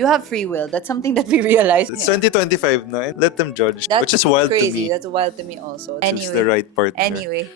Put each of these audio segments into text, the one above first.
You have free will. That's something that we realized. It's 2025 na, and let them judge. That's which is wild crazy. to me. That's wild to me also. Choose the right partner. Anyway.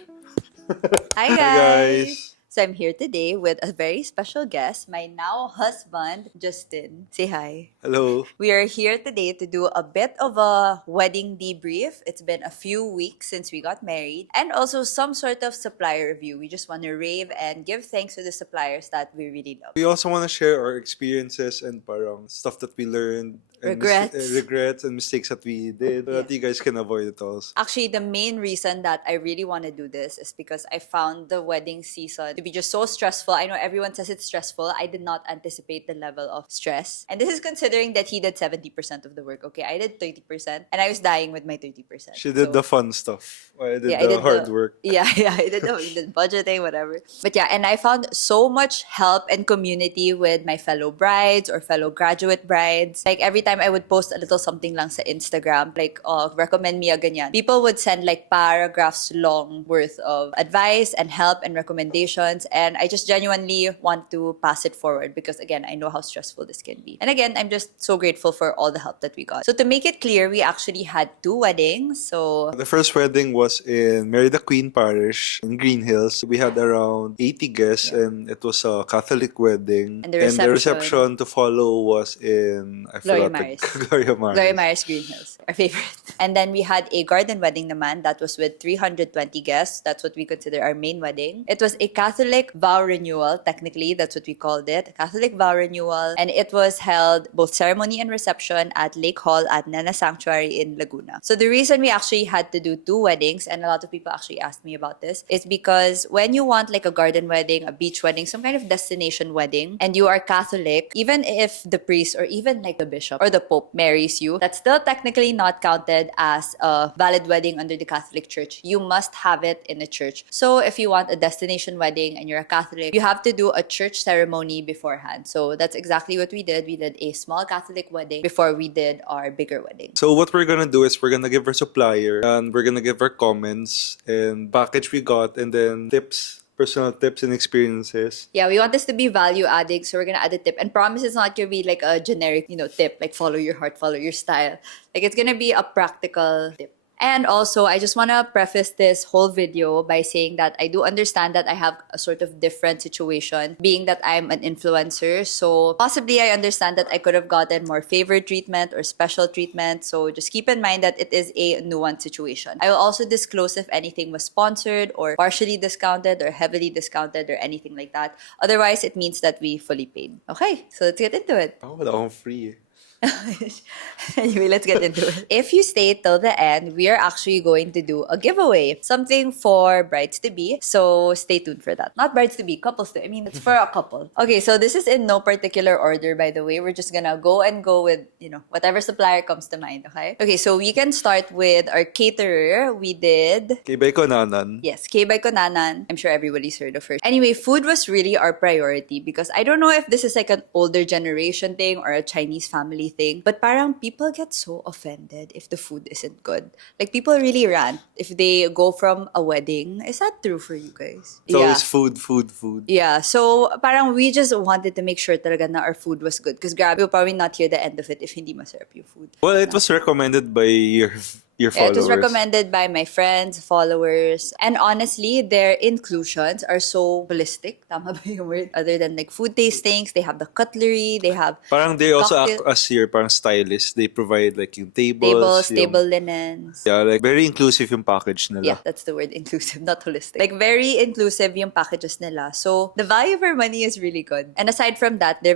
Hi Hi, guys. So I'm here today with a very special guest, my now husband, Justin. Say hi. Hello. We are here today to do a bit of a wedding debrief. It's been a few weeks since we got married, and also some sort of supplier review. We just want to rave and give thanks to the suppliers that we really love. We also want to share our experiences and parang stuff that we learned. And regrets and mistakes that we did, so that you guys can avoid it all. Actually, the main reason that I really want to do this is because I found the wedding season to be just so stressful. I know everyone says it's stressful. I did not anticipate the level of stress. And this is considering that he did 70% of the work, okay? I did 30%, and I was dying with my 30%. She did the fun stuff. I did the hard work. Yeah, I did the budgeting, whatever. But yeah, and I found so much help and community with my fellow brides or fellow graduate brides. Like every time I would post a little something lang sa Instagram, like, recommend me a ganyan. People would send like paragraphs long worth of advice and help and recommendations. And I just genuinely want to pass it forward because, again, I know how stressful this can be. And again, I'm just so grateful for all the help that we got. So to make it clear, we actually had 2 weddings. So the first wedding was in Mary the Queen Parish in Greenhills. We had around 80 guests, and it was a Catholic wedding. And the reception to follow was in Gloria Maris. Gloria Maris. Gloria Maris Greenhills, our favorite. And then we had a garden wedding naman. That was with 320 guests. That's what we consider our main wedding. It was a Catholic vow renewal, technically. That's what we called it. A Catholic vow renewal. And it was held both ceremony and reception at Lakehall at Nena Sanctuary in Laguna. So the reason we actually had to do 2 weddings, and a lot of people actually asked me about this, is because when you want like a garden wedding, a beach wedding, some kind of destination wedding, and you are Catholic, even if the priest or even like the bishop or the pope marries you, that's still technically not counted as a valid wedding under the Catholic Church. You must have it in a church. So if you want a destination wedding and you're a Catholic, you have to do a church ceremony beforehand. So that's exactly what we did. We did a small Catholic wedding before we did our bigger wedding. So what we're gonna do is we're gonna give our supplier and we're gonna give our comments and package we got, and then tips. Personal tips and experiences. Yeah, we want this to be value adding, so we're gonna add a tip. And promise it's not gonna be like a generic, tip, like follow your heart, follow your style. Like it's gonna be a practical tip. And also, I just want to preface this whole video by saying that I do understand that I have a sort of different situation, being that I'm an influencer. So possibly I understand that I could have gotten more favored treatment or special treatment. So just keep in mind that it is a nuanced situation. I will also disclose if anything was sponsored or partially discounted or heavily discounted or anything like that. Otherwise, it means that we fully paid. Okay, so let's get into it. Oh, wala akong free. Anyway, let's get into it. If you stay till the end, we are actually going to do a giveaway. Something for brides-to-be. So stay tuned for that. Not brides-to-be, couples-to. I mean, it's for a couple. Okay, so this is in no particular order, by the way. We're just gonna go with, whatever supplier comes to mind, okay? Okay, so we can start with our caterer. We did... K by Cunanan. Yes, K by Cunanan. I'm sure everybody's heard of her. Anyway, food was really our priority because I don't know if this is like an older generation thing or a Chinese family thing, but parang people get so offended if the food isn't good. Like people really rant if they go from a wedding. Is that true for you guys? It's always food. Yeah, so parang we just wanted to make sure talaga na our food was good because grabe, we'll probably not hear the end of it if hindi masarap yung food. Well, it was recommended by your followers. It was recommended by my friends, followers, and honestly, their inclusions are so holistic. Tama ba yung word? Other than like food tastings, they have the cutlery, they have parang they also act as your parang stylists. They provide like yung tables, table linens. Yeah, like very inclusive yung package nila. Yeah, that's the word, inclusive, not holistic. Like very inclusive yung packages nila. So the value for money is really good. And aside from that, they're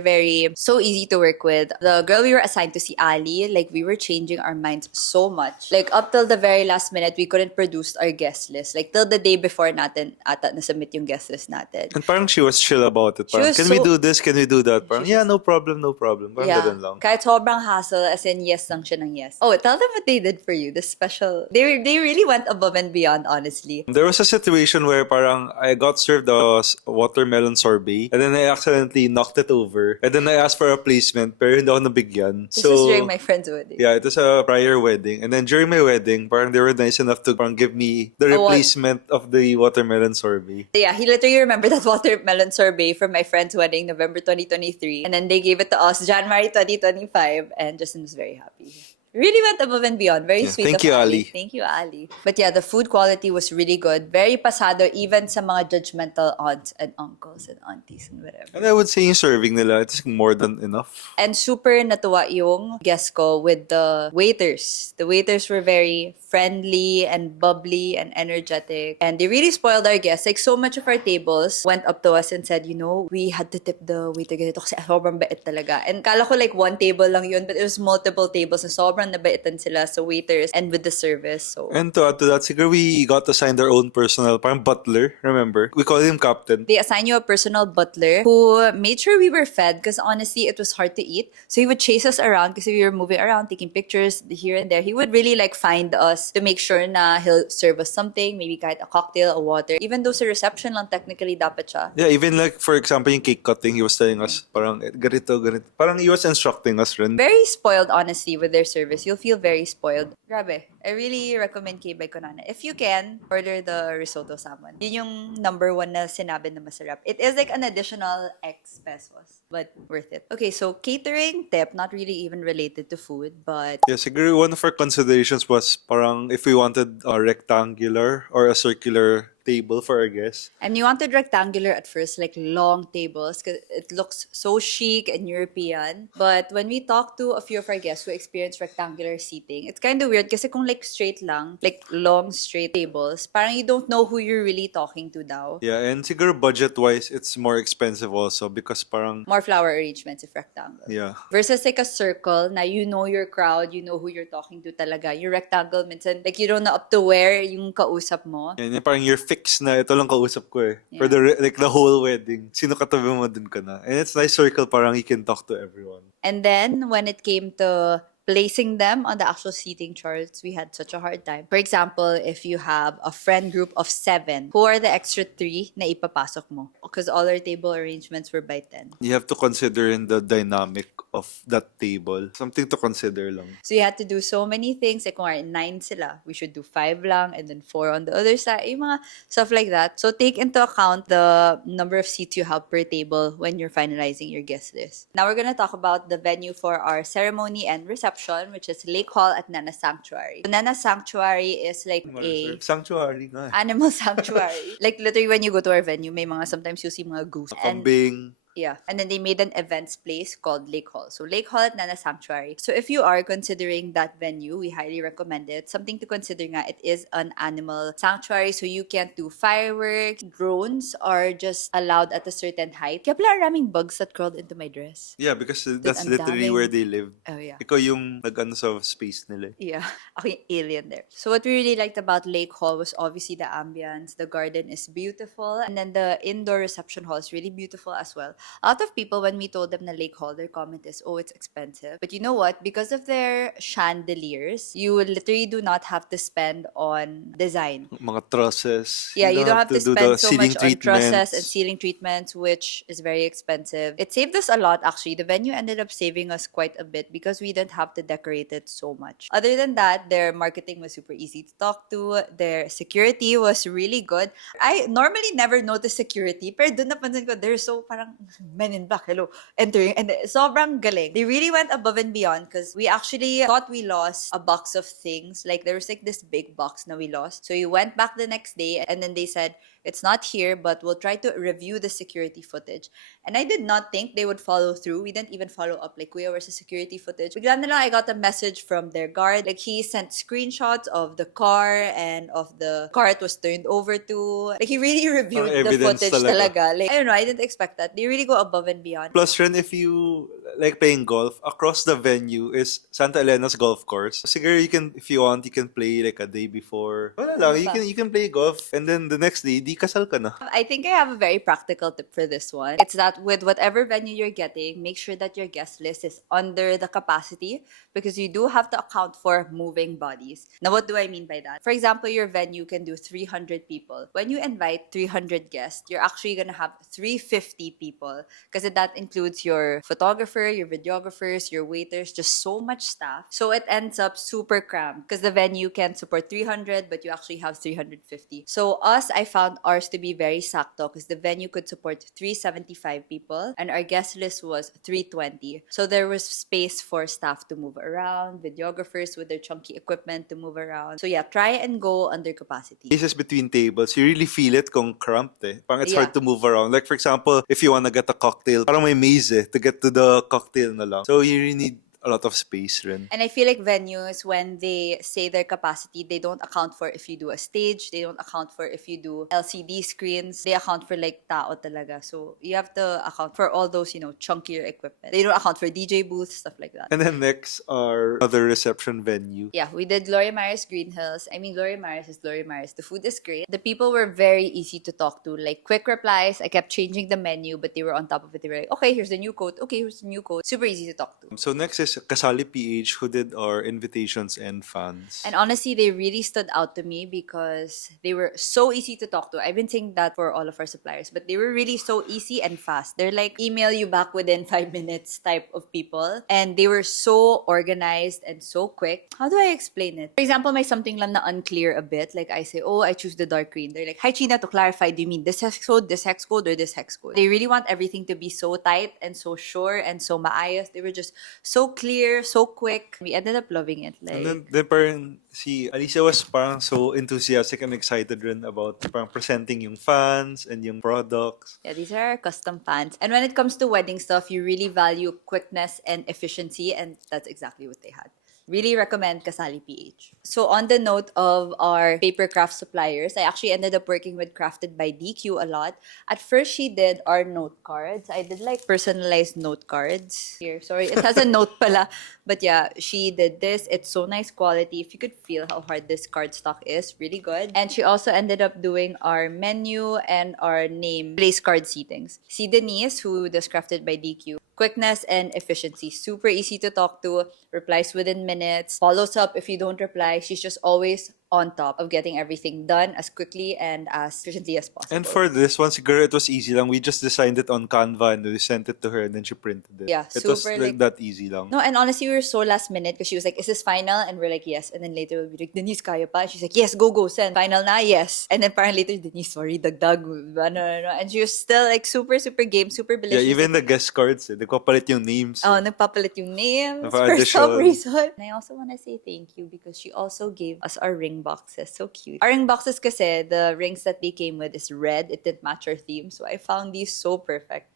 so easy to work with. The girl we were assigned to, si Ali, like we were changing our minds so much. Like up till the very last minute, we couldn't produce our guest list. Like till the day before natin ata nasubmit yung guest list natin. And parang she was chill about it. Parang, we do this? Can we do that? Parang, yeah, no problem. Parang ganun lang. Kahit sobrang hassle, as in yes lang siya ng yes. Oh, tell them what they did for you. The special... They really went above and beyond, honestly. There was a situation where parang I got served a watermelon sorbet and then I accidentally knocked it over. And then I asked for a placement pero hindi ako nabigyan. This was during my friend's wedding. Yeah, it was a prior wedding. And then during my my wedding, parang they were nice enough to parang give me the replacement of the watermelon sorbet. Yeah, he literally remembered that watermelon sorbet from my friend's wedding, November 2023. And then they gave it to us January 2025. And Justin was very happy. Really went above and beyond. Very sweet Thank of you, Ali. Ali. Thank you, Ali. But yeah, the food quality was really good. Very pasado even sa mga judgmental aunts and uncles and aunties and whatever. And I would say yung serving nila, it's more than enough. And super natuwa yung guest ko with the waiters. The waiters were very friendly and bubbly and energetic. And they really spoiled our guests. Like, so much of our tables went up to us and said, you know, we had to tip the waiter ganito kasi sobrang bait talaga. And kala ko like one table lang yun, but it was multiple tables and sobrang nabaitan sila sa waiters and with the service. So And to add to that, siguro we got assigned our own personal, parang butler, remember? We call him captain. they assigned you a personal butler who made sure we were fed because honestly, it was hard to eat. So he would chase us around because we were moving around, taking pictures here and there. He would really like find us to make sure na he'll serve us something, maybe kahit a cocktail, a water. Even though sa reception lang technically dapat siya. Yeah, even like, for example, yung cake cutting, he was telling us, parang, ganito, ganito. Parang he was instructing us rin. Very spoiled, honestly, with their service. You'll feel very spoiled. Grabe. I really recommend K by Cunanan. If you can, order the risotto salmon. Yun yung number one na sinabi na masarap. It is like an additional X pesos, but worth it. Okay, so catering tip, not really even related to food, but Yeah, siguro one of our considerations was parang if we wanted a rectangular or a circular table for our guests. and you wanted rectangular at first, like long tables, because it looks so chic and European. But when we talked to a few of our guests who experienced rectangular seating, it's kind of weird kasi kung like straight lang, like long straight tables, parang you don't know who you're really talking to now. Yeah, and siguro budget-wise, it's more expensive also because parang, More flower arrangements if rectangle. yeah. Versus like a circle na you know your crowd, you know who you're talking to talaga. Yung rectangle, minsan, like you don't know up to where yung kausap mo. Yan, yung parang you're fixed na ito lang kausap ko eh. For Yeah. like the whole wedding. Sino katabi mo dun ka na. And it's nice circle parang you can talk to everyone. And then when it came to placing them on the actual seating charts, we had such a hard time. For example, if you have a friend group of 7, who are the extra 3 na ipapasok mo? Because all our table arrangements were by 10. You have to consider in the dynamic of that table. Something to consider lang. So you had to do so many things. Like kung 9 sila, we should do 5 lang and then 4 on the other side. Yung mga stuff like that. So take into account the number of seats you have per table when you're finalizing your guest list. Now we're gonna talk about the venue for our ceremony and reception, which is Lakehall at Nena Sanctuary. So Nena Sanctuary is like a Sanctuary nga. animal sanctuary. Like literally when you go to our venue, may mga sometimes you see mga goose. And Kambing. yeah. And then they made an events place called Lakehall. So Lakehall at Nena Sanctuary. So if you are considering that venue, we highly recommend it. Something to consider nga, it is an animal sanctuary. So you can't do fireworks. Drones are just allowed at a certain height. Kaya pala maraming bugs that crawled into my dress. Yeah, because that's ang literally daming- where they live. Oh yeah. Ikaw yung nag-ano sa space nila. Yeah, ako yung alien there. So what we really liked about Lakehall was obviously the ambience. The garden is beautiful. And then the indoor reception hall is really beautiful as well. A lot of people, when we told them na Lakehall, their comment is, oh, it's expensive. But you know what? Because of their chandeliers, you literally do not have to spend on design. Mga trusses. Yeah, you don't have to do spend the so ceiling much on trusses treatments. and ceiling treatments, which is very expensive. It saved us a lot, actually. The venue ended up saving us quite a bit because we didn't have to decorate it so much. Other than that, their marketing was super easy to talk to. Their security was really good. I normally never notice security, pero doon napansin ko, they're so parang men in black, hello, entering. And sobrang galing. They really went above and beyond because we actually thought we lost a box of things. Like there was like this big box na we lost. So we went back the next day and then they said, it's not here, but we'll try to review the security footage. And I did not think they would follow through. We didn't even follow up. Like, kuya, where's the security footage? Bigla na lang I got a message from their guard. Like, he sent screenshots of the car and of the car it was turned over to. Like, he really reviewed the evidence footage talaga. talaga. Like, I don't know, I didn't expect that. They really go above and beyond. Plus, rin, if you like playing golf, across the venue is Santa Elena's golf course. Siguro you can, if you want, you can play like a day before. Wala, lang, Ano pa? you can play golf and then the next day, di kasal ka na. I think I have a very practical tip for this one. It's that with whatever venue you're getting, make sure that your guest list is under the capacity because you do have to account for moving bodies. Now, what do I mean by that? For example, your venue can do 300 people. When you invite 300 guests, you're actually going to have 350 people because that includes your photographer, your videographers, your waiters, just so much staff. So it ends up super cramped because the venue can support 300, but you actually have 350. So us, I found ours to be very sakto because the venue could support 375 people and our guest list was 320. So there was space for staff to move around, videographers with their chunky equipment to move around. So yeah, try and go under capacity. Spaces between tables, you really feel it kung cramped eh. Parang it's Yeah. hard to move around. Like for example, if you wanna get a cocktail, parang may maze eh, to get to the cocktail na lang. So you really need a lot of space rin. And I feel like venues, when they say their capacity, they don't account for if you do a stage, they don't account for if you do LCD screens, they account for like tao talaga. So you have to account for all those, chunkier equipment. They don't account for DJ booths, stuff like that. And then next are other reception venue. Yeah, we did Gloria Maris Greenhills. I mean, Gloria Maris is Gloria Maris. The food is great. The people were very easy to talk to. Like, quick replies. I kept changing the menu, but they were on top of it. They were like, okay, here's the new code. Okay, here's the new code. Super easy to talk to. So next is Kasali PH, who did our invitations and fans. And honestly, they really stood out to me because they were so easy to talk to. I've been saying that for all of our suppliers, but they were really so easy and fast. They're like email you back within 5 minutes type of people. And they were so organized and so quick. How do I explain it? For example, may something lang na unclear a bit. Like I say, oh, I choose the dark green. They're like, hi, China, to clarify, do you mean this hex code, or this hex code? They really want everything to be so tight and so sure and so maayos. They were just so clear, so quick. We ended up loving it. Like, And then parang si Alicia was parang so enthusiastic and excited rin about parang presenting yung fans and yung products. yeah, these are our custom fans. And when it comes to wedding stuff, you really value quickness and efficiency, and that's exactly what they had. Really recommend Kasali PH. So on the note of our paper craft suppliers, I actually ended up working with Crafted by DQ a lot. At first, she did our note cards. I did like personalized note cards. Here, sorry, it has a note pala. But yeah, she did this. It's so nice quality. If you could feel how hard this cardstock is, really good. And she also ended up doing our menu and our name place card seatings. See Denise, who does Crafted by DQ. Quickness and efficiency. Super easy to talk to. Replies within minutes. Follows up if you don't reply. She's just always on top of getting everything done as quickly and as efficiently as possible. And for this one, siguro it was easy lang. We just designed it on Canva and we sent it to her and then she printed it. Yeah, it was super, like that easy lang. No, and honestly, we were so last minute because she was like, is this final? And we're like, yes. And then later we'll be like, Denise, kaya pa? And she's like, yes, go, send. Final na, yes. And then parang later, Denise, sorry, dagdag. No. And she was still like super game, super Yeah, delicious. even the guest cards, nagpapalit yung names. Oh, nagpapalit yung names For for some addition. reason. And I also want to say thank you because she also gave us our ring boxes. So cute. Our ring boxes kasi, the rings that they came with is red. It didn't match our theme. So I found these so perfect.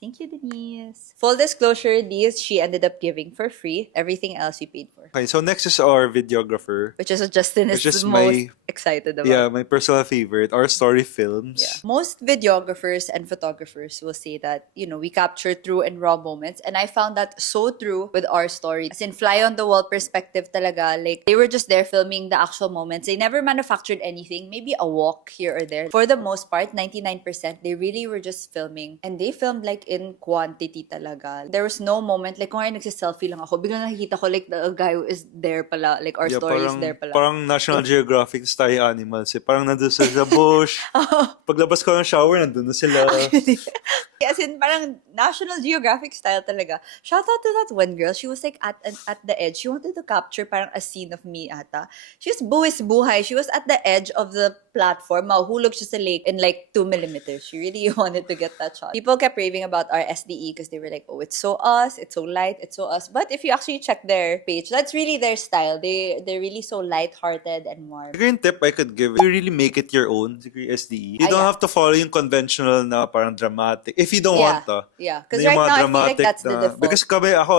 Thank you, Denise. Full disclosure, these she ended up giving for free. Everything else we paid for. Okay, so next is our videographer. Which is what Justin is Which is the most my- excited about. Yeah, my personal favorite, our story films. Yeah. Most videographers and photographers will say that, we capture true and raw moments. And I found that so true with our story. As in, fly on the wall perspective talaga. Like, they were just there filming the actual moments. They never manufactured anything. Maybe a walk here or there. For the most part, 99%, they really were just filming. And they filmed like in quantity talaga. There was no moment, like kung ay nagsiselfie lang ako, biglang nakikita ko like the guy who is there pala. Like our story is there pala. Parang National Geographic style animals eh. Parang nandun sila sa bush. Paglabas ko ng shower, nandun na sila. As in, parang National Geographic style talaga. Shout out to that one girl. She was like at the edge. She wanted to capture parang a scene of me ata. She was buwis buhay. She was at the edge of the platform. Mahuhulog siya sa lake in like 2 millimeters. She really wanted to get that shot. People kept raving about our SDE because they were like, oh, it's so us. It's so light. It's so us. But if you actually check their page, that's really their style. They're really so light-hearted and warm. Siguro yung tip I could give, you really make it your own, siguro yung SDE. You don't yeah. have to follow yung conventional na parang dramatic. If you don't want to. Yeah, because Yung right mga now I feel like dramatic that's the na- default. Because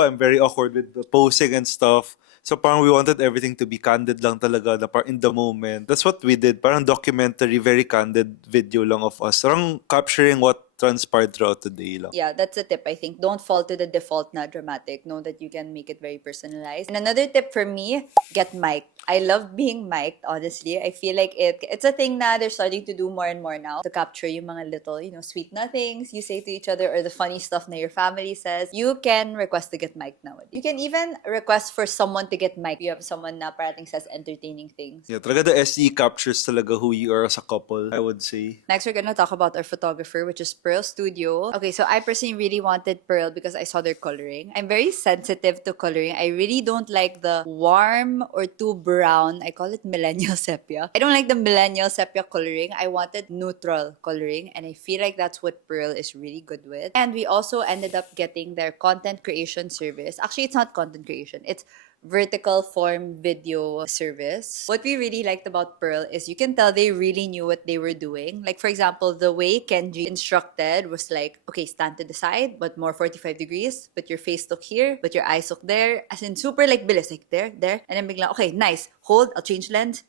I'm very awkward with the posing and stuff. So parang we wanted everything to be candid lang talaga na parang in the moment. That's what we did. Parang documentary, very candid video lang of us. Parang capturing what transpired throughout the day lang. Yeah, that's a tip, I think. Don't fall to the default na dramatic. Know that you can make it very personalized. And another tip for me, get mic'd. I love being mic'd, honestly. I feel like it's a thing na they're starting to do more and more now to capture yung mga little, sweet nothings you say to each other or the funny stuff na your family says. You can request to get mic'd nowadays. You can even request for someone to get mic'd. You have someone na parating says entertaining things. Yeah, talaga the SE captures talaga who you are as a couple, I would say. Next, we're gonna talk about our photographer, which is Pearl Studio. Okay, so I personally really wanted Pearl because I saw their coloring. I'm very sensitive to coloring. I really don't like the warm or too brown. I call it millennial sepia. I don't like the millennial sepia coloring. I wanted neutral coloring, and I feel like that's what Pearl is really good with. And we also ended up getting their content creation service. Actually, it's not content creation. It's vertical form video service. What we really liked about Pearl is you can tell they really knew what they were doing. Like, for example, the way Kenji instructed was like, okay, stand to the side, but more 45 degrees. But your face look here, but your eyes look there. As in, super like bilis. Like, there. And then biglang, okay, nice. Hold, I'll change lens.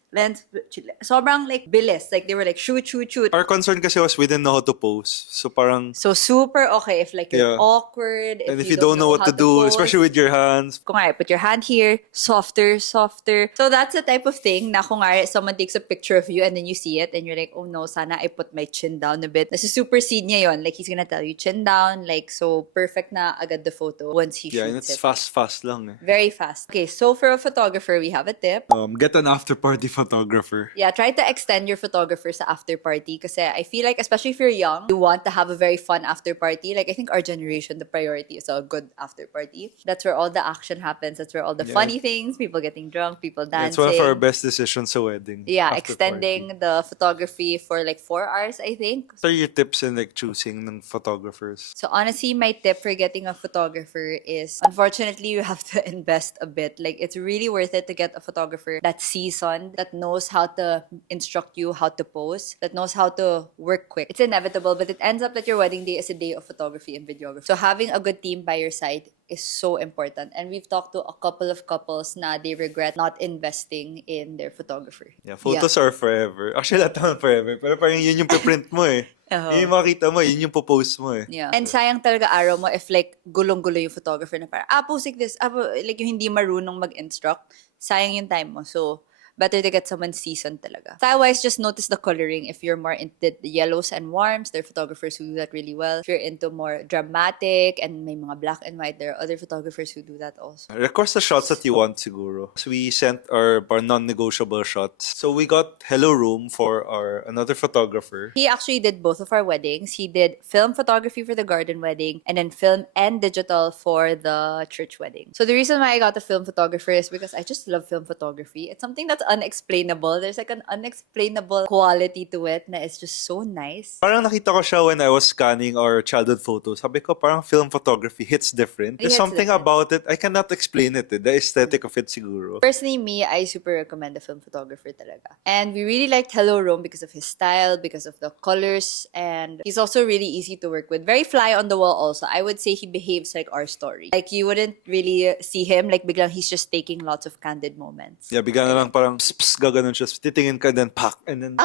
Sobrang like bilis. Like, they were like, shoot. Our concern kasi was we didn't know how to pose. So parang... So, super okay if like you're awkward. And if you don't know what to do, pose. especially with your hands. Kung nga, put your hand here, softer. So that's the type of thing na kung nga, someone takes a picture of you and then you see it and you're like, oh no, sana I put my chin down a bit. Nasa supersede niya yon. Like, he's gonna tell you chin down. Like, so perfect na agad the photo once he shoots and it's it. fast lang eh. Very fast. Okay, so for a photographer, we have a tip. Get an after-party photographer. Yeah, try to extend your photographer sa after party kasi I feel like, especially if you're young, you want to have a very fun after party. Like, I think our generation, the priority is a good after party. That's where all the action happens. That's where all the funny things, people getting drunk, people dancing. It's one of our best decisions sa wedding. Yeah, after extending party. the photography for like 4 hours, I think. What are your tips in like choosing ng photographers? So honestly, my tip for getting a photographer is, unfortunately, you have to invest a bit. Like, it's really worth it to get a photographer that's seasoned, that knows how to instruct you how to pose, that knows how to work quick. It's inevitable, but it ends up that your wedding day is a day of photography and videography. So having a good team by your side is so important. And we've talked to a couple of couples na they regret not investing in their photographer. Yeah, photos are forever. Actually, lahat naman forever. Pero parang yun yung piprint mo eh. Yun yung makita mo, yun yung popost mo eh. Yeah. And sayang talaga araw mo if like gulong-gulo yung photographer na parang, post like this. Like yung hindi marunong mag-instruct. Sayang yung time mo. So, better to get someone seasoned talaga. Style-wise, just notice the coloring. If you're more into the yellows and warms, there are photographers who do that really well. If you're into more dramatic and may mga black and white, there are other photographers who do that also. Request the shots that you want siguro. So we sent our non-negotiable shots. So we got Hello Room for our another photographer. He actually did both of our weddings. He did film photography for the garden wedding and then film and digital for the church wedding. So the reason why I got the film photographer is because I just love film photography. It's something that's unexplainable. There's like an unexplainable quality to it na it's just so nice. Parang nakita ko siya when I was scanning our childhood photos. Sabi ko, parang film photography hits different. There's something about it. I cannot explain it. The aesthetic of it siguro. Personally, me, I super recommend the film photographer talaga. And we really liked Hello Rome because of his style, because of the colors, and he's also really easy to work with. Very fly on the wall also. I would say he behaves like our story. Like, you wouldn't really see him like biglang he's just taking lots of candid moments. Yeah, bigla na lang parang pss, gaganon siya. Titingin ka, then pak, and then...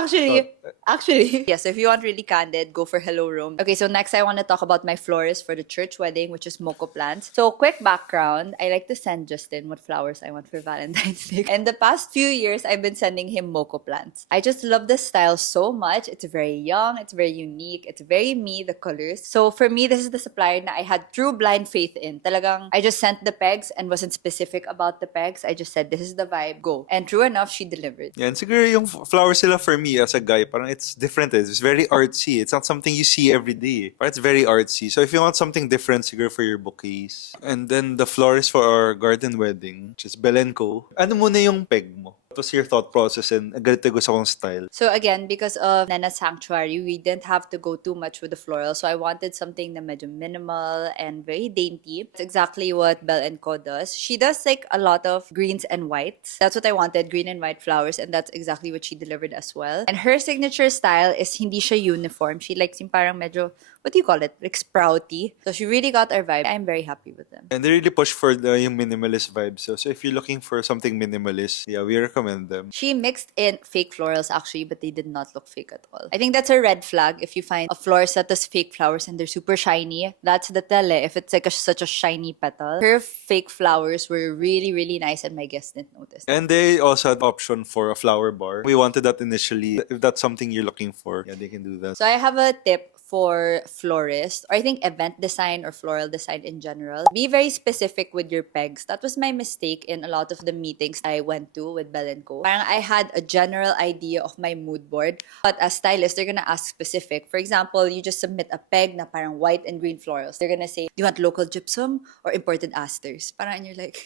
Actually, yes, if you want really candid, go for Hello Room. Okay, so next I want to talk about my florist for the church wedding, which is Moko Plants. So, quick background, I like to send Justin what flowers I want for Valentine's Day. And the past few years, I've been sending him Moko Plants. I just love the style so much. It's very young, it's very unique, it's very me, the colors. So, for me, this is the supplier na I had true blind faith in. Talagang, I just sent the pegs and wasn't specific about the pegs. I just said, this is the vibe, go. And true enough, she delivered. Yeah, and siguro yung flowers sila for me as a guy, parang it's different. It's very artsy. It's not something you see every day. But it's very artsy. So if you want something different, siguro for your bouquets. And then the florist for our garden wedding, which is Bel Co. Ano muna yung peg mo? What was your thought process and ganito gusto kong style? So again, because of Nena's sanctuary, we didn't have to go too much with the floral. So I wanted something na medyo minimal and very dainty. It's exactly what Bel Co does. She does like a lot of greens and whites. That's what I wanted, green and white flowers, and that's exactly what she delivered as well. And her signature style is hindi siya uniform. She likes yung parang medyo what do you call it? Like sprouty. So she really got our vibe. I'm very happy with them. And they really push for the yung minimalist vibe. So if you're looking for something minimalist, yeah, we recommend them. She mixed in fake florals actually, but they did not look fake at all. I think that's a red flag if you find a florist that has fake flowers and they're super shiny. That's the tell if it's like such a shiny petal. Her fake flowers were really, really nice and my guests didn't notice. And they also had option for a flower bar. We wanted that initially. If that's something you're looking for, yeah, they can do that. So I have a tip for florists, or I think event design or floral design in general. Be very specific with your pegs. That was my mistake in a lot of the meetings I went to with Bel Co. Parang I had a general idea of my mood board, but as stylists, they're gonna ask specific. For example, you just submit a peg na parang white and green florals. They're gonna say, do you want local gypsum or imported asters? Parang and you're like...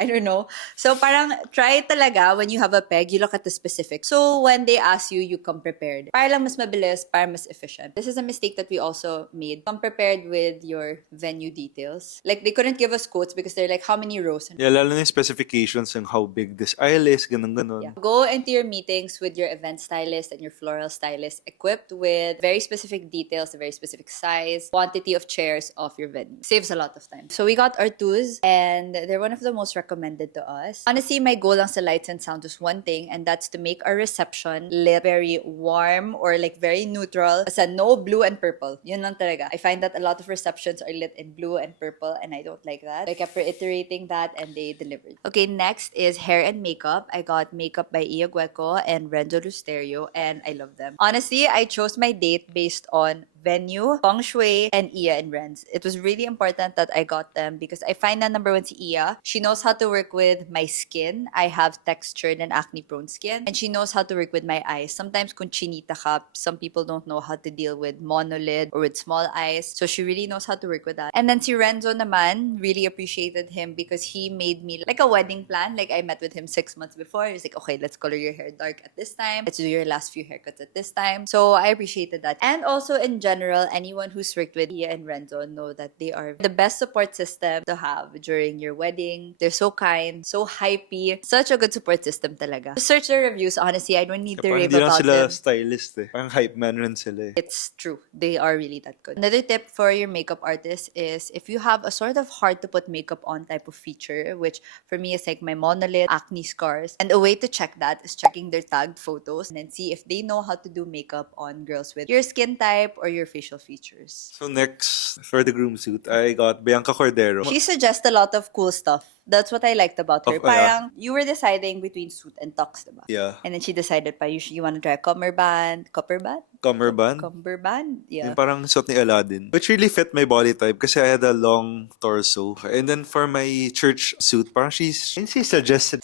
I don't know. So parang try talaga when you have a peg, you look at the specifics. So when they ask you, you come prepared. Para lang mas mabilis, para mas efficient. This is a mistake that we also made. Come prepared with your venue details. Like they couldn't give us quotes because they're like, how many rows? Yeah, lalo na yung specifications and how big this aisle is, ganun. Yeah. Go into your meetings with your event stylist and your floral stylist equipped with very specific details, a very specific size, quantity of chairs of your venue. Saves a lot of time. So we got Artuz and they're one of the most recommended to us. Honestly, my goal lang sa lights and sound was one thing, and that's to make our reception lit very warm or like very neutral. Basta no blue and purple. Yun lang talaga. I find that a lot of receptions are lit in blue and purple, and I don't like that. I kept reiterating that, and they delivered. Okay, next is hair and makeup. I got makeup by Gueco and Renzo Lusterio, and I love them. Honestly, I chose my date based on venue, feng shui, and Iya and Renz. It was really important that I got them because I find that number one si Iya. She knows how to work with my skin. I have textured and acne-prone skin. And she knows how to work with my eyes. Sometimes kung chinita ka, some people don't know how to deal with monolid or with small eyes. So she really knows how to work with that. And then si Renzo naman, really appreciated him because he made me like a wedding plan. Like I met with him 6 months before. He's like, okay, let's color your hair dark at this time. Let's do your last few haircuts at this time. So I appreciated that. And also in general, anyone who's worked with Iya and Renzo know that they are the best support system to have during your wedding. They're so kind, so hypey. Such a good support system talaga. Just search their reviews, honestly. I don't need to rave about sila them. stylist eh. Parang hype man rin sila eh. It's true. They are really that good. Another tip for your makeup artist is if you have a sort of hard to put makeup on type of feature, which for me is like my monolith, acne scars, and a way to check that is checking their tagged photos and then see if they know how to do makeup on girls with your skin type or your facial features. So next, for the groom suit, I got Bianca Cordero. She suggests a lot of cool stuff. That's what I liked about her. Oh, yeah. Parang you were deciding between suit and tux, diba? Yeah. And then she decided pa you want to try a cummerbund? Cummerbund. Cummerbund? Yeah. Yung parang suot ni Aladdin. Which really fit my body type kasi I had a long torso. And then for my church suit, parang she suggested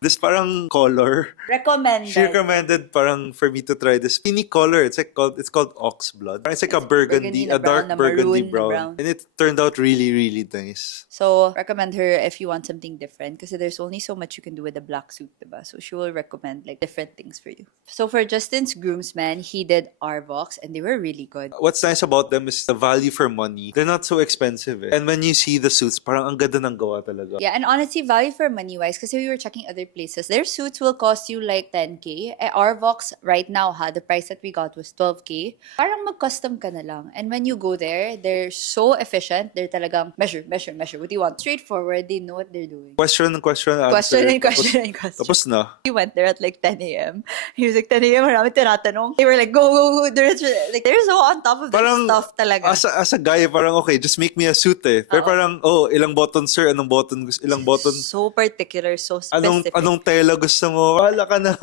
this parang color. Recommended. She recommended parang for me to try this pink color. It's called ox blood. It's like a burgundy, a dark burgundy brown. And it turned out really, really nice. So recommend her if you want something different because there's only so much you can do with a black suit, diba? So she will recommend like different things for you. So for Justin's groomsmen, he did Arvox and they were really good. What's nice about them is the value for money. They're not so expensive eh. And when you see the suits, parang ang ganda ng gawa talaga. Yeah, and honestly, value for money wise, kasi we were checking other places, their suits will cost you like 10K. Arvox right now, the price that we got was 12K. Parang mag-custom ka na lang. And when you go there, they're so efficient. They're talagang measure. What do you want? Straightforward. They know what they're doing. Question, answer. Tapos na. He went there at like 10 a.m. He was like, 10 a.m. marami tinatanong. They were like, go. They're so on top of their stuff talaga. As a guy, parang okay, just make me a suit eh. Pero parang, ilang button sir, ilang button. So particular, so specific. Anong tela gusto mo? Wala ka na.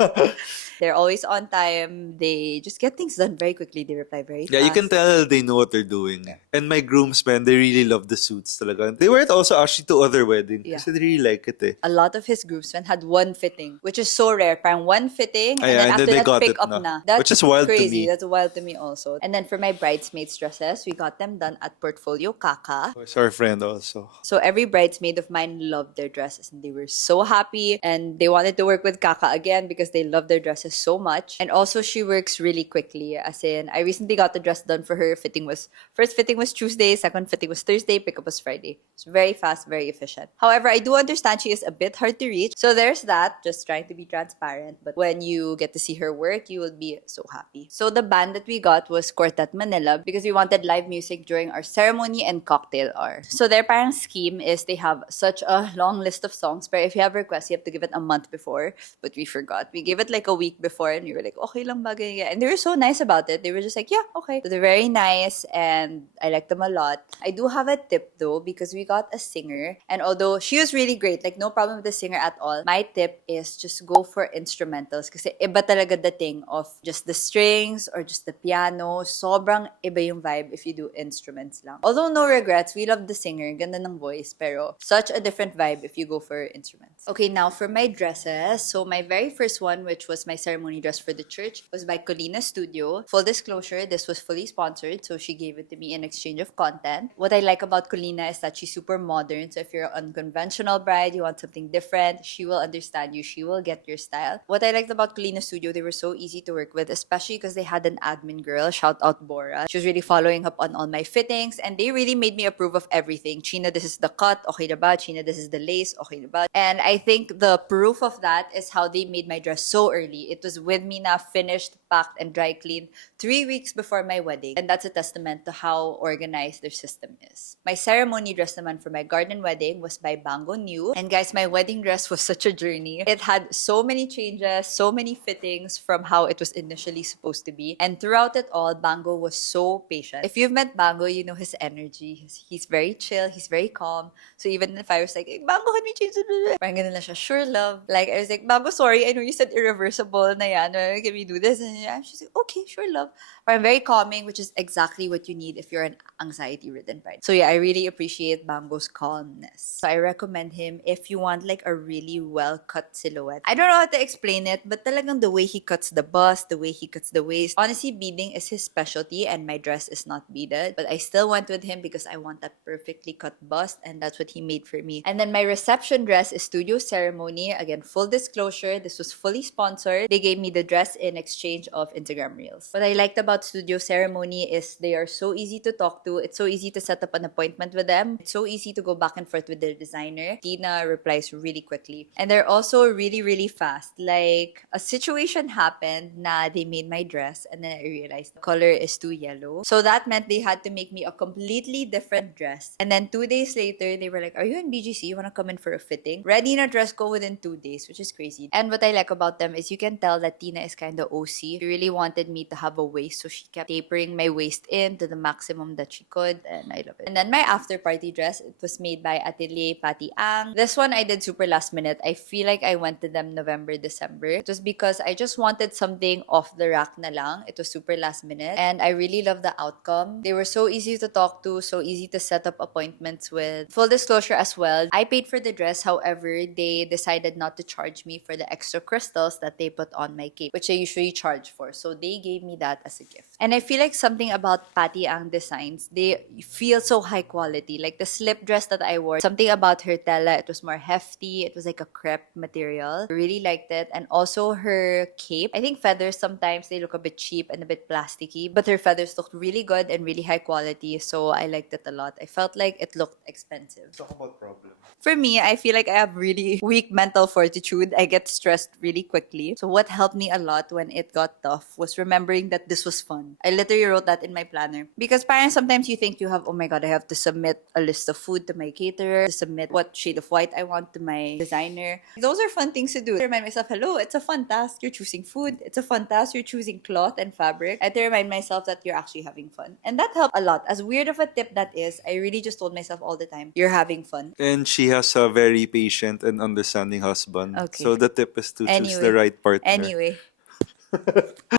They're always on time. They just get things done very quickly. They reply very fast. Yeah, you can tell they know what they're doing. And my groomsmen, they really love the suits talaga. They wear it also actually to other weddings. Yeah. Kasi they really like it eh. A lot of his groomsmen had one fitting, which is so rare. Parang one fitting, and then after they that, got pick it up na. na. That's Which is wild crazy. to me. That's wild to me also. And then for my bridesmaids dresses, we got them done at Portfolio Caca. It's our friend also. So every bridesmaid of mine loved their dresses and they were so happy and they wanted to work with Caca again because they love their dresses dresses so much. And also, she works really quickly. As in, I recently got the dress done for her. First fitting was Tuesday, second fitting was Thursday, pickup was Friday. It's very fast, very efficient. However, I do understand she is a bit hard to reach. So there's that, just trying to be transparent. But when you get to see her work, you will be so happy. So the band that we got was Quartet Manila because we wanted live music during our ceremony and cocktail hour. So their parang scheme is they have such a long list of songs, but if you have requests, you have to give it a month before. But we forgot. We gave it like a week before and we were like, okay lang ba ganyan? And they were so nice about it. They were just like, yeah, okay. So they're very nice and I like them a lot. I do have a tip though because we got a singer and although she was really great, like no problem with the singer at all, my tip is just go for instrumentals kasi iba talaga dating of just the strings or just the piano. Sobrang iba yung vibe if you do instruments lang. Although no regrets, we love the singer, ganda ng voice, pero such a different vibe if you go for instruments. Okay, now for my dresses. So my very first one, which was my ceremony dress for the church, was by Colena Studio. Full disclosure, this was fully sponsored, so she gave it to me in exchange of content. What I like about Colena is that she's super modern, so if you're an unconventional bride, you want something different, she will understand you, she will get your style. What I liked about Colena Studio, they were so easy to work with, especially because they had an admin girl, shout out Bora. She was really following up on all my fittings, and they really made me approve of everything. China, this is the cut, okay na ba? China, this is the lace, okay na ba? And I think the proof of that is how they made my dress so early. It was with me na, finished, packed, and dry cleaned 3 weeks before my wedding. And that's a testament to how organized their system is. My ceremony dress naman for my garden wedding was by Banggo Niu. And guys, my wedding dress was such a journey. It had so many changes, so many fittings from how it was initially supposed to be. And throughout it all, Banggo was so patient. If you've met Banggo, you know his energy. He's very chill, he's very calm. So even if I was like, hey, Banggo, can we change it? Parang ganun lang siya, sure love. Like, I was like, Banggo, sorry, I know you said irreversible na yan. Can we do this? And she's like, okay, sure love. Parang very calming, which is exactly what you need if you're an anxiety-ridden bride. So yeah, I really appreciate Banggo's calmness. So I recommend him if you want like a really well-cut silhouette. I don't know how to explain it, but talagang the way he cuts the bust, the way he cuts the waist. Honestly, beading is his specialty and my dress is not beaded. But I still went with him because I want that perfectly cut bust and that's what he made for me. And then my reception dress is Studio Ceremonie. Again, full disclosure, this was fully sponsored. They gave me the dress in exchange of Instagram Reels. What I liked about Studio Ceremonie is they are so easy to talk to. It's so easy to set up an appointment with them. It's so easy to go back and forth with their designer. Tina replies really quickly. And they're also really, really fast. Like, a situation happened na they made my dress and then I realized the color is too yellow. So that meant they had to make me a completely different dress. And then 2 days later, they were like, are you in BGC? You wanna come in for a fitting? Ready na dress go within 2 days, which is crazy. And what I like about them is you can tell that Tina is kind of OC. She really wanted me to have a waist, so she kept tapering my waist in to the maximum that she could, and I love it. And then my after party dress, it was made by Atelier Patty Ang. This one I did super last minute. I feel like I went to them November, December. It was because I just wanted something off the rack na lang. It was super last minute, and I really love the outcome. They were so easy to talk to, so easy to set up appointments with. Full disclosure as well, I paid for the dress, however, they decided not to charge me for the extra crystals that they put on my cape, which I usually charge for. So they gave me that as a gift. And I feel like something about Patty Ang designs, they feel so high quality. Like the slip dress that I wore, something about her tela, it was more hefty. It was like a crepe material. I really liked it. And also her cape. I think feathers sometimes, they look a bit cheap and a bit plasticky, but her feathers looked really good and really high quality. So I liked it a lot. I felt like it looked expensive. Talk about problem. For me, I feel like I have really weak mental fortitude. I get stressed really quickly. So what helped me a lot when it got tough was remembering that this was fun. I literally wrote that in my planner. Because parang sometimes you think you have, oh my God, I have to submit a list of food to my caterer, to submit what shade of white I want to my designer. Those are fun things to do. I remind myself, hello, it's a fun task. You're choosing food. It's a fun task. You're choosing cloth and fabric. I had to remind myself that you're actually having fun. And that helped a lot. As weird of a tip that is, I really just told myself all the time, you're having fun. And she has a very patient and understanding husband. Okay. So the tip is to choose the right partner. Anyway.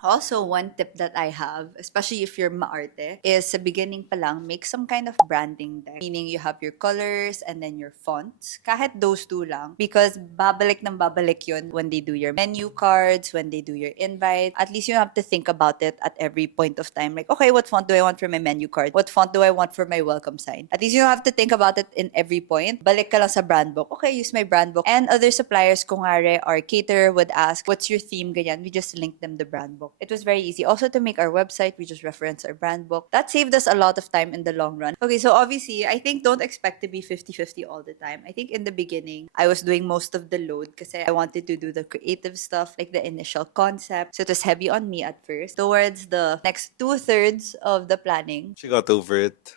Also, one tip that I have, especially if you're maarte, is sa beginning pa lang, make some kind of branding deck. Meaning you have your colors and then your fonts. Kahit those two lang. Because babalik ng babalik yun when they do your menu cards, when they do your invite. At least you have to think about it at every point of time. Like, okay, what font do I want for my menu card? What font do I want for my welcome sign? At least you have to think about it in every point. Balik ka lang sa brand book. Okay, use my brand book. And other suppliers, kung ngare, our caterer would ask, what's your theme, ganyan? We just link them the brand book. It was very easy. Also, to make our website, we just reference our brand book. That saved us a lot of time in the long run. Okay, so obviously, I think don't expect to be 50-50 all the time. I think in the beginning, I was doing most of the load kasi I wanted to do the creative stuff, like the initial concept. So it was heavy on me at first. Towards the next 2/3 of the planning, She got over it.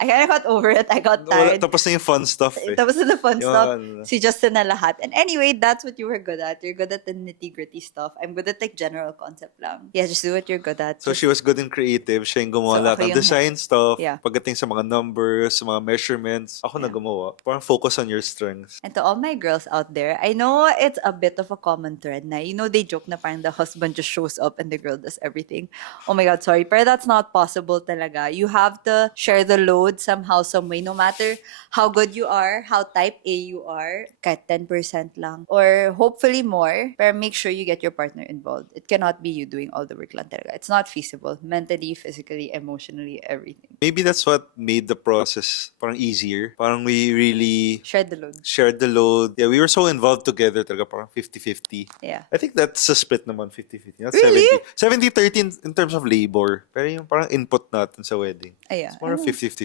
I kind of got over it. I got Wala, tired. tapos na yung fun stuff eh. Tapos na the fun Yung stuff. ano. Si Justin na lahat. And anyway, that's what you were good at. You're good at the nitty-gritty stuff. I'm good at like general concept lang. Yeah, just do what you're good at. So she was good in creative. Siya yung gumawa So, lahat ako ng yung design stuff. Yeah. Pagdating sa mga numbers, sa mga measurements, ako na Yeah. gumawa. Parang focus on your strengths. And to all my girls out there, I know it's a bit of a common thread na, they joke na parang the husband just shows up and the girl does everything. Oh my God, sorry. Pero that's not possible talaga. You have to share the load somehow, some way. No matter how good you are, how type A you are, kahit 10% lang. Or hopefully more, pero make sure you get your partner involved. It cannot be you doing all the work lang talaga. It's not feasible. Mentally, physically, emotionally, everything. Maybe that's what made the process parang easier. Parang we really Share the load. shared the load. Yeah, we were so involved together talaga, parang 50-50. Yeah. I think that's a split naman, 50-50. Not Really? 70. 70-30 in terms of labor. Pero yung parang input natin sa wedding. Yeah. It's more 50-50.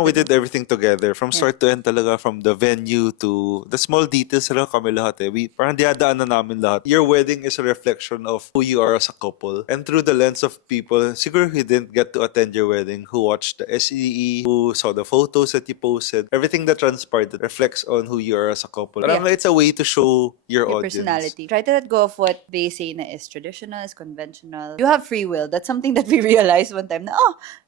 We did everything together. From start to end talaga. From the venue to the small details talaga kami lahat eh. Parang diadaan na namin lahat. Your wedding is a reflection of who you are as a couple. And through the lens of people, siguro who didn't get to attend your wedding, who watched the SEE, who saw the photos that you posted, everything that transpired that reflects on who you are as a couple. Parang it's a way to show your audience. Personality. Try to let go of what they say na is traditional, is conventional. You have free will. That's something that we realized one time na,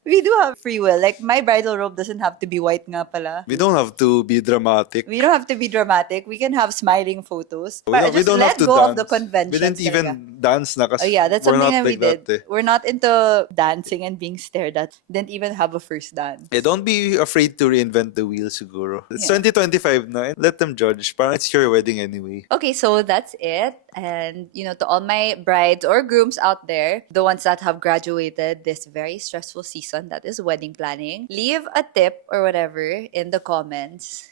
we do have free will. Like, my bridal robe doesn't have to be white nga pala. We don't have to be dramatic. We don't have to be dramatic. We can have smiling photos. We Just don't let have to go dance. of the conventions. We didn't even dance na kasi Oh yeah, that's we're something not that we like did. that eh. We're not into dancing and being stared at. Didn't even have a first dance. Yeah, don't be afraid to reinvent the wheel siguro. It's Yeah. 2025 na. Let them judge. Parang it's your wedding anyway. Okay, so that's it. And, to all my brides or grooms out there, the ones that have graduated this very stressful season, that is wedding planning, leave a tip or whatever in the comments.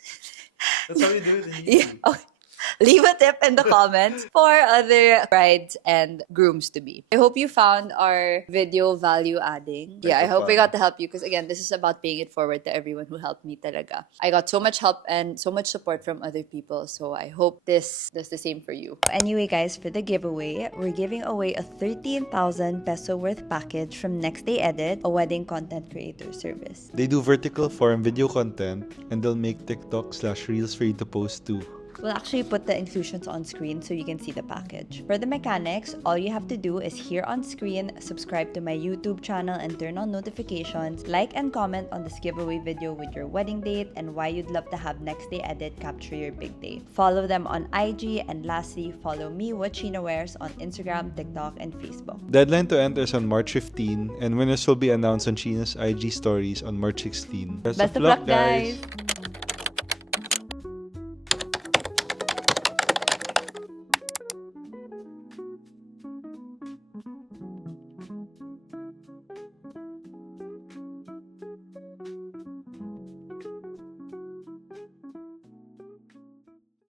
That's how we do it in Yeah, okay. Leave a tip in the comments for other brides and grooms to be. I hope you found our video value adding. Yeah, I hope we got to help you because again, this is about paying it forward to everyone who helped me talaga. I got so much help and so much support from other people. So I hope this does the same for you. Anyway, guys, for the giveaway, we're giving away a 13,000 peso worth package from Next Day Edit, a wedding content creator service. They do vertical form video content and they'll make TikTok/Reels for you to post too. We'll actually put the inclusions on screen so you can see the package. For the mechanics, all you have to do is here on screen, subscribe to my YouTube channel and turn on notifications, like and comment on this giveaway video with your wedding date and why you'd love to have Next Day Edit capture your big day. Follow them on IG and lastly, follow me, WhatChynnaWears, on Instagram, TikTok, and Facebook. Deadline to enter is on March 15 and winners will be announced on China's IG stories on March 16. Best of luck, guys!